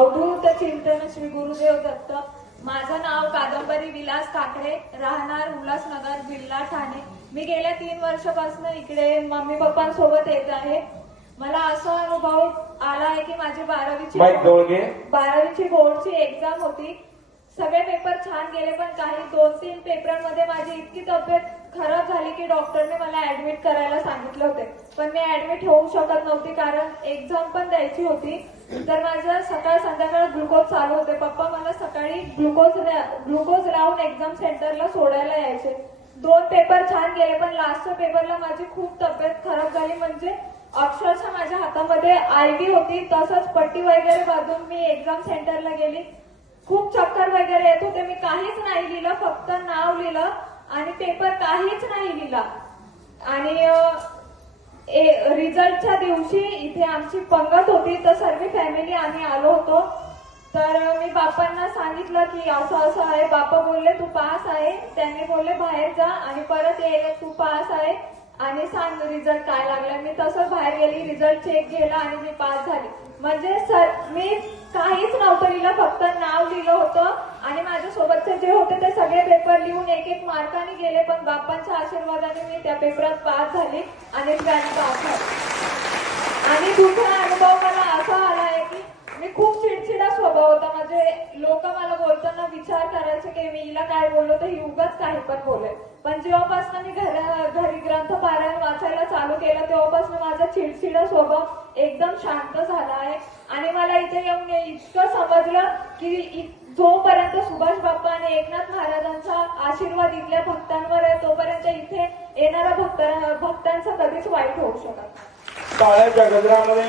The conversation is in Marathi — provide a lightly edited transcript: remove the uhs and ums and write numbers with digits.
अवधूत चिंतन श्री गुरुदेव दत्त. माझं नाव कादंबरी विलास काकडे, राहणार उल्हासनगर, जिल्हा ठाणे. मी गेल्या 3 वर्षापासून इकडे मम्मी पप्पांसोबत येत आहे. मला असा अनुभव आला आहे की माझी 12वीची बोर्डची एक्झाम होती. सगळे पेपर छान गेले, पण काही 2-3 पेपरांमध्ये माझी इतकी तब्येत खराब झाली की डॉक्टरने मला ऍडमिट करायला सांगितले होते. पण मी ऍडमिट होऊ शकत नव्हती कारण एक्झाम पण द्यायची होती. तर माझं सकाळ संध्याकाळ ग्लुकोज चालू होते. पप्पा मला सकाळी ग्लुकोज लावून एक्झाम सेंटरला सोडायला यायचे. 2 पेपर छान गेले, पण लास्टच्या पेपरला माझी खूप तब्येत खराब झाली. म्हणजे अक्षरशः माझ्या हातामध्ये IV होती. तसंच पट्टी वगैरे बांधून मी एक्झाम सेंटरला गेली. खूप चक्कर वगैरे येत होते. मी काहीच नाही लिहिलं, फक्त नाव लिहिलं आणि पेपर काहीच नाही लिहिला. आणि रिझल्टच्या दिवशी इथे आमची पंगत होती, तर सर्व फॅमिली आम्ही आलो होतो. तर मी बापांना सांगितलं की असं असं आहे. बापा बोलले तू पास आहे. त्यांनी बोलले बाहेर जा आणि परत ये, तू पास आहे आणि सांग रिझल्ट काय लागला. मी तसं बाहेर गेली, रिझल्ट चेक केला आणि मी पास झाली. म्हणजे मी काहीच नव्हतं लिहिलं, फक्त नाव लिहिलं होतं. आणि माझ्या सोबतचे जे होते ते सगळे पेपर लिहून 1-1 मार्काने गेले, पण बाप्पांच्या आशीर्वादाने मी त्या पेपरात पास झाली आणि पास झाली. आणि दुसरा अनुभव मला असा आला आहे की मी खूप चिडचिडा स्वभाव होता. म्हणजे लोक मला बोलताना विचार करायचे की मी हिला काय बोललो तर ही उगाच काही पण बोलेल. पण जेव्हापासून मी घरी ग्रंथ पारायण वाचायला चालू केलं तेव्हापासून माझा चिडचिडा स्वभाव एकदम शांत झाला आहे. आणि मला इथे येऊन इतकं समजलं की जोपर्यंत सुभाष बाप्पा आणि एकनाथ महाराजांचा आशीर्वाद इथल्या भक्तांवर आहे तोपर्यंत इथे येणाऱ्या भक्तांचं कधीच वाईट होऊ शकत नाही. टाळ्याच्या गजरामध्ये